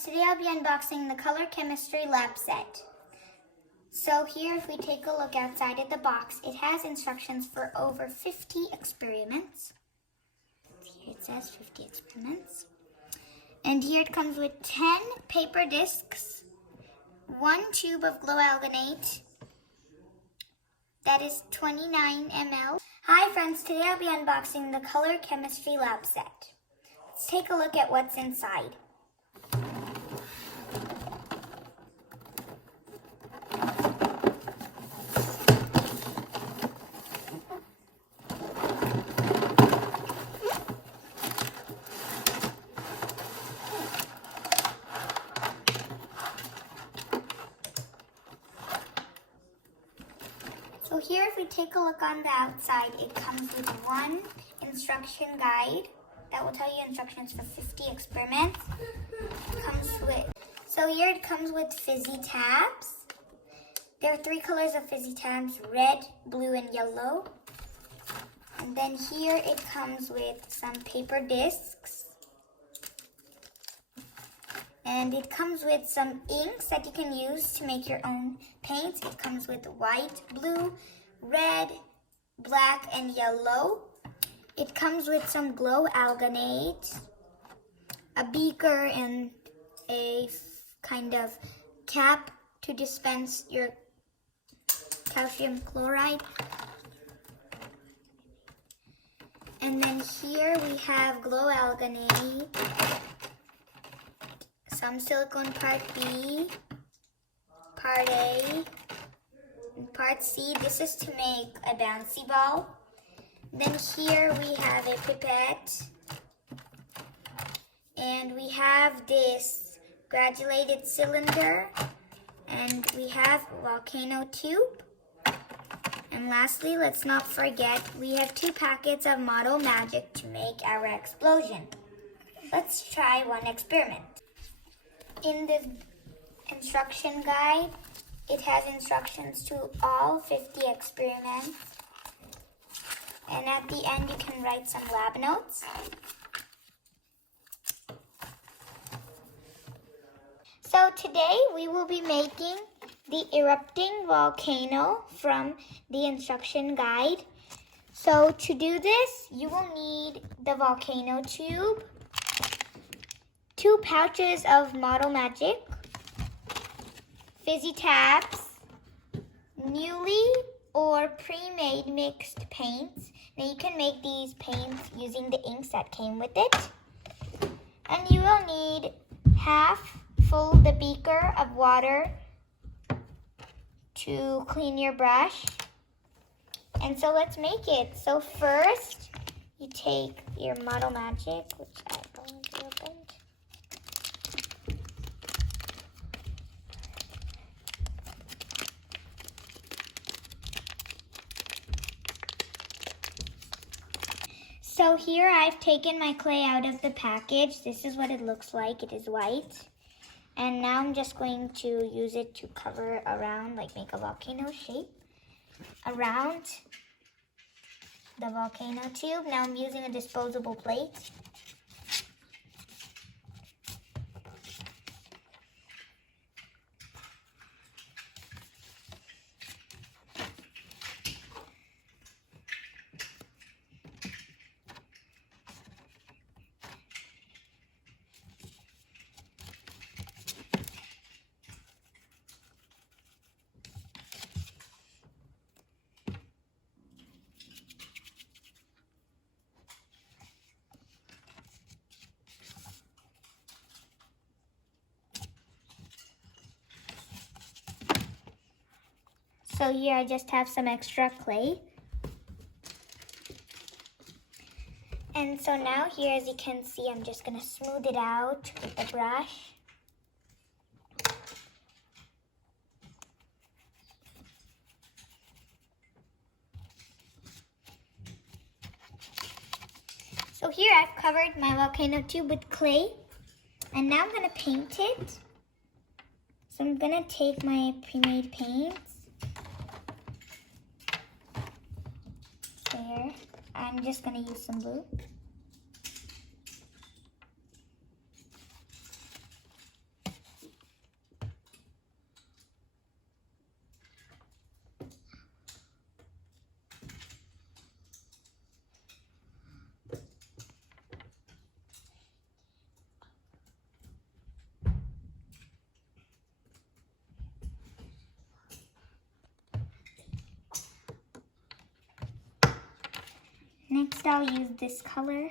friends, today I'll be unboxing the Color Chemistry Lab Set. So here, if we take a look outside of the box, it has instructions for over 50 experiments. Here it says 50 experiments. And here it comes with 10 paper discs, 1 tube of glow alginate, that is 29 ml. Hi friends, today I'll be unboxing the Color Chemistry Lab Set. Let's take a look at what's inside. So here, if we take a look on the outside, it comes with one instruction guide that will tell you instructions for 50 experiments. So here it comes with fizzy tabs. There are 3 colors of fizzy tabs: red, blue, and yellow. And then here it comes with some paper discs. And it comes with some inks that you can use to make your own paints. It comes with white, blue, red, black, and yellow. It comes with some glow alginate, a beaker, and a kind of cap to dispense your calcium chloride. And then here we have glow alginate, some silicone part B, part A, and part C. This is to make a bouncy ball. Then here we have a pipette, and we have this granulated cylinder, and we have a volcano tube. And lastly, let's not forget, we have 2 packets of Model Magic to make our explosion. Let's try one experiment. In the instruction guide, it has instructions to all 50 experiments. And at the end, you can write some lab notes. So today, we will be making the erupting volcano from the instruction guide. So to do this, you will need the volcano tube, 2 pouches of Model Magic, fizzy tabs, newly or pre-made mixed paints. Now you can make these paints using the inks that came with it. And you will need half full the beaker of water to clean your brush. And so let's make it. So first, you take your Model Magic, which I've already opened. So here I've taken my clay out of the package. This is what it looks like. It is white. And now I'm just going to use it to cover around, like make a volcano shape around the volcano tube. Now I'm using a disposable plate. So here I just have some extra clay. And so now here, as you can see, I'm just going to smooth it out with the brush. So here I've covered my volcano tube with clay. And now I'm going to paint it. So I'm going to take my pre-made paints. There. I'm just going to use some blue. Next, I'll use this color.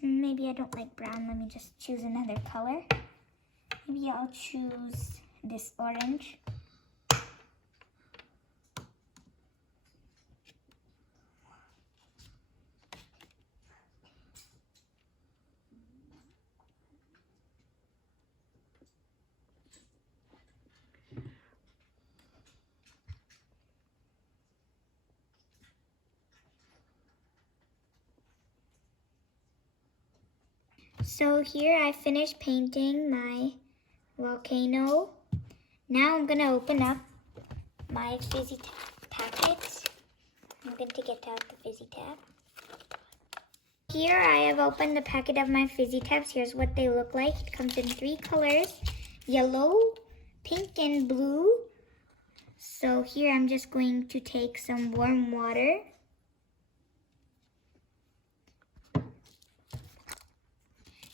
Maybe I don't like brown. Let me just choose another color. Maybe I'll choose this orange. So here I finished painting my volcano. Now I'm gonna open up my fizzy packets. I'm going to get out the fizzy tab. Here I have opened the packet of my fizzy tabs. Here's what they look like. It comes in 3 colors, yellow, pink, and blue. So here I'm just going to take some warm water.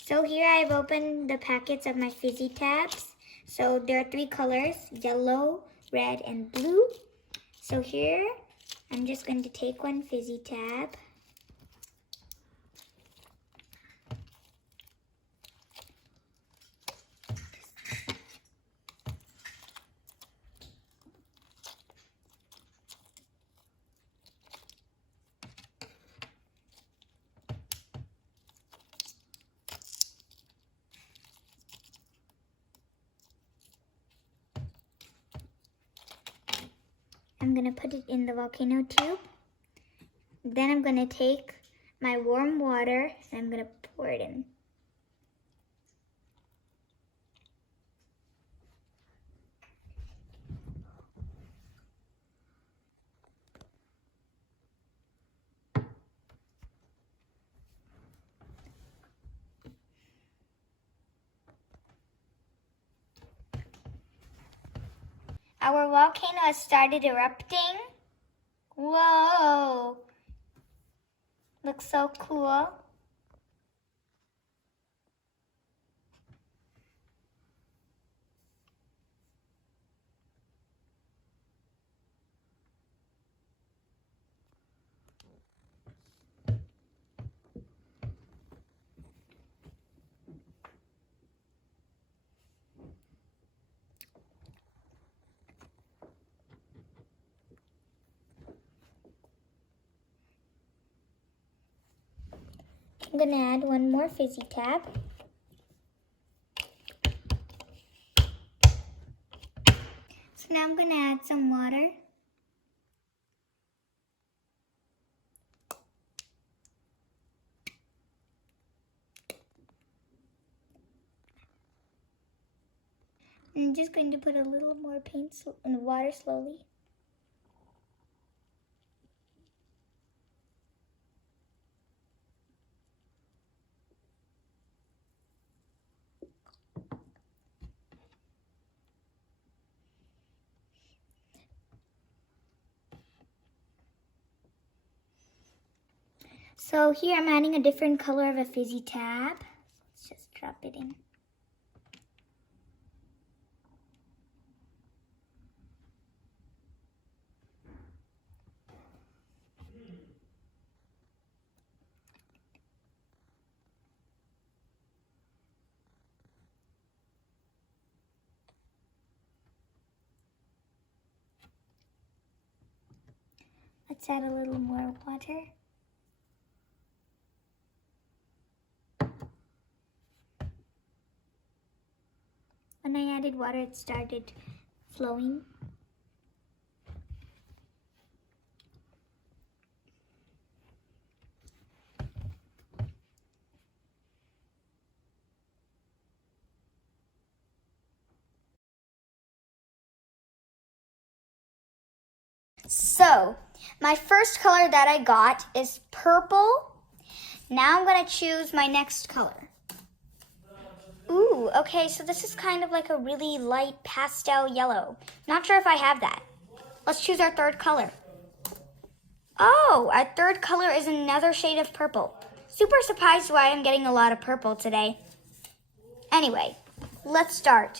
So here I've opened the packets of my fizzy tabs. So there are 3 colors, yellow, red, and blue. So here I'm just going to take one fizzy tab. I'm going to put it in the volcano tube. Then I'm going to take my warm water and I'm going to pour it in. Our volcano has started erupting. Whoa! Looks so cool. I'm going to add one more fizzy tab. So now I'm going to add some water. I'm just going to put a little more paint in the water slowly. So here I'm adding a different color of a fizzy tab. Let's just drop it in. Let's add a little more water. When I added water, it started flowing. So, my first color that I got is purple. Now I'm going to choose my next color. Ooh, okay, so this is kind of like a really light pastel yellow. Not sure if I have that. Let's choose our third color. Oh, Oh, our third color is another shade of purple. Super surprised why I'm getting a lot of purple today. Anyway, let's start.